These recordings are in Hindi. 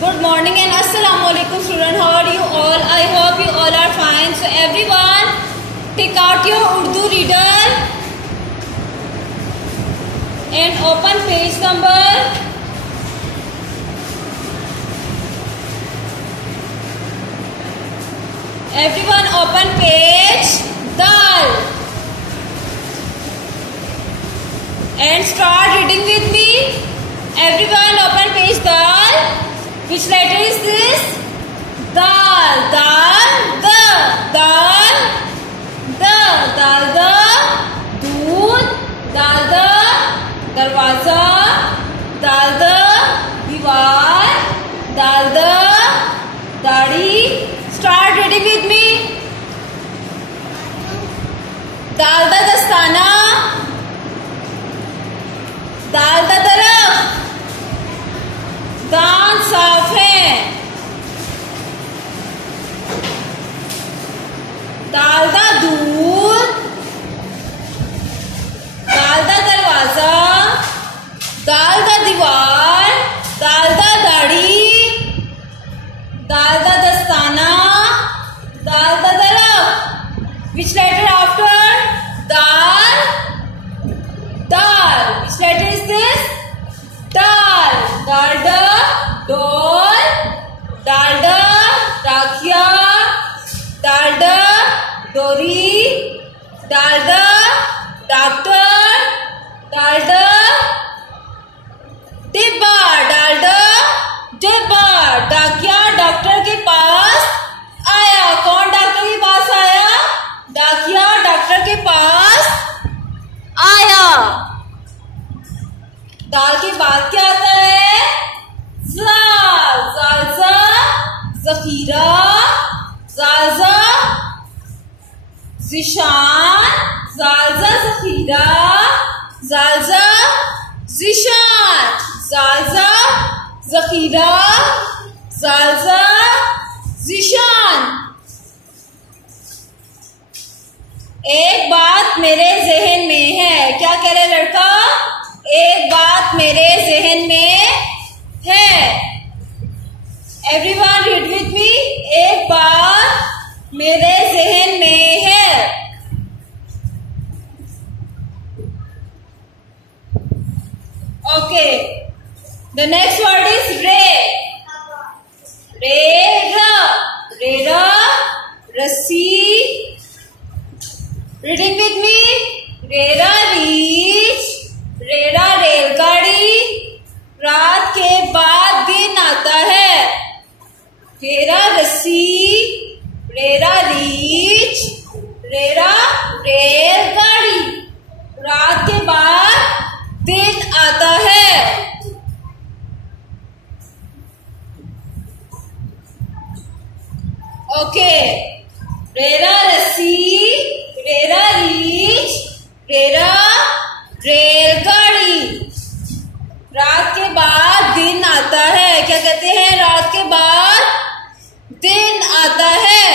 Good morning and assalamu alaikum student. How are you all? I hope you all are fine. So everyone, take out your Urdu reader and open page number 10 and start reading with me. Everyone open page 10. Which letter is this? Dal. Dal. The. Dal. The. Dal. The. दूध. Dal. The. दरवाजा. Dal. The. दीवार. Dal. The. दाढ़ी. Start reading with me. Dal. The दस्ताना. Dal. The दरख्त. दांत साफ है. डालदा दूध. डालदा दरवाजा. डालदा दीवार. डालदा दाढ़ी. डालदा दस्ताना. डालदा दरख्त. Which letter after? Dal. Dal. Which letter is this? Dal. Dalda. Door. Dalda. राखिया. डालडा. डोरी. डालडा. डॉक्टर. डालडा. डिब्बा. डालडा. डिब्बा. डाकिया डॉक्टर के पास आया. कौन डॉक्टर के पास आया? डाकिया डॉक्टर के पास आया. दाल के बाद क्या आता है? ज़ाज़ा. ज़ख़ीरा. ज़ाज़ा. ज़िशान. ज़ाज़ा ज़ख़ीरा. ज़ाज़ा ज़िशान. ज़ाज़ा ज़ख़ीरा. ज़ाज़ा ज़िशान. एक बात मेरे जहन में है. क्या कह रहे लड़का? एक बात मेरे जहन में है. Everyone read with me. एक बात मेरे जहन में है. Okay. The next word is रे. रेरा. रेरा. रस्सी. Reading with me. RERA reach. RERA रेलगाड़ी. रात के बाद दिन आता है. रेरा रस्सी. RERA reach. रेरा रेलगाड़ी. रात के बाद दिन आता है. ओके. रेरा रस्सी. RERA reach. रेरा रेलगाड़ी. रात के बाद दिन आता है. क्या कहते हैं? रात के बाद दिन आता है.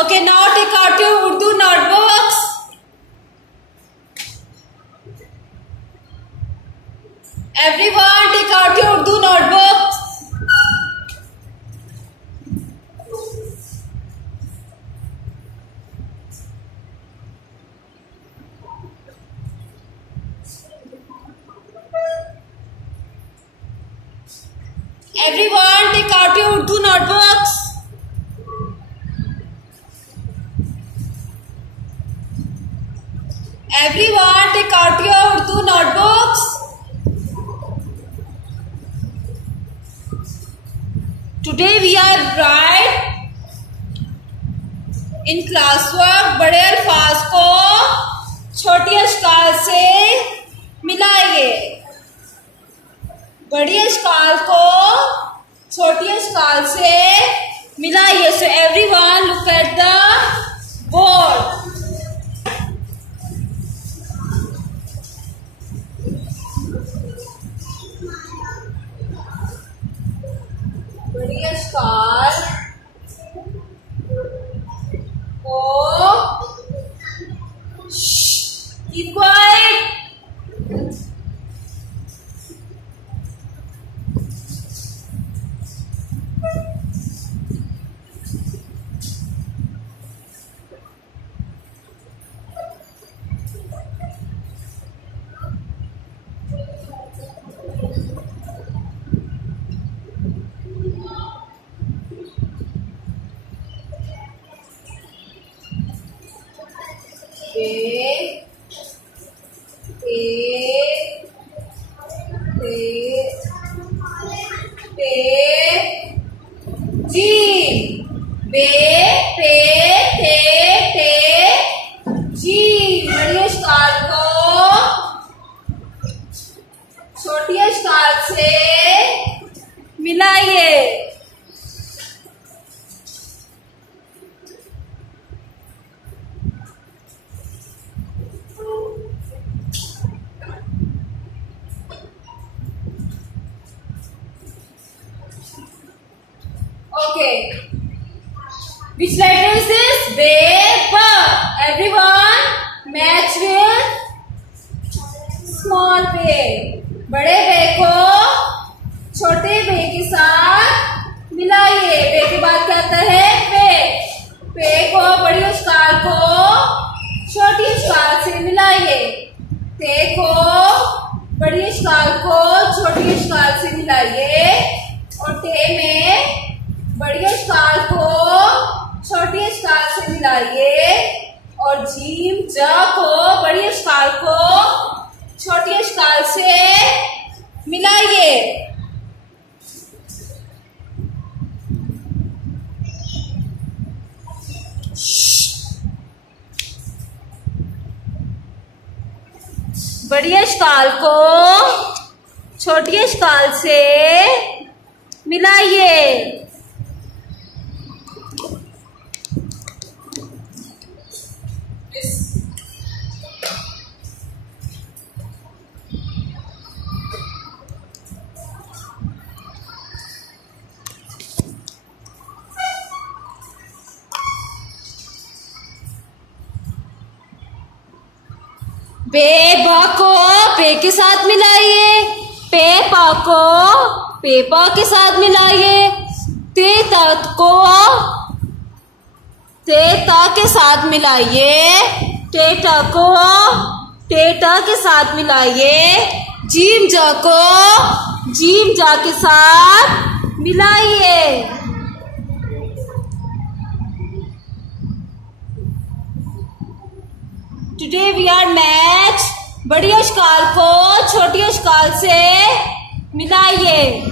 Okay. Now take out your Urdu notebooks. Everyone take out your Urdu notebooks. Everyone take out your Urdu notebooks. Everyone take out your Urdu notebooks. Today we are write in classwork. बड़े अल्फाज को छोटी अशकाल से मिलाइए. बड़ी अशकाल को छोटी अशकाल से मिलाइए. So everyone look at the board. बड़ी अशकाल को keep quiet. बे पे थे जी। बड़ी अश्काल को छोटी अश्काल से मिलाइए। Okay. Which letter is this? Be, ba. Everyone match with small be. बड़े बे को छोटे बे के साथ मिलाइए। बे के बाद क्या आता है? पे। पे को बड़ी उस्काल को छोटी उस्काल से मिलाइए। ते को बड़ी उस्काल को छोटी उस्काल से मिलाइए। और ते में बड़ी उस्काल को छोटी उस्काल से मिलाइए। और जीम ज को बड़ी उस्काल को छोटी उस्काल से मिलाइए। बड़ी उस्काल को छोटी उस्काल से मिलाइए। बे बा को पे के साथ मिलाइए। पे पा को पे पा के साथ मिलाइए। ते ता को ते ता के साथ मिलाइए। ते टा को ते टा के साथ मिलाइए। जीम जा को जीम जा के साथ मिलाइए। Today we are match बड़ी उस्काल को छोटी उस्काल से मिलाइए।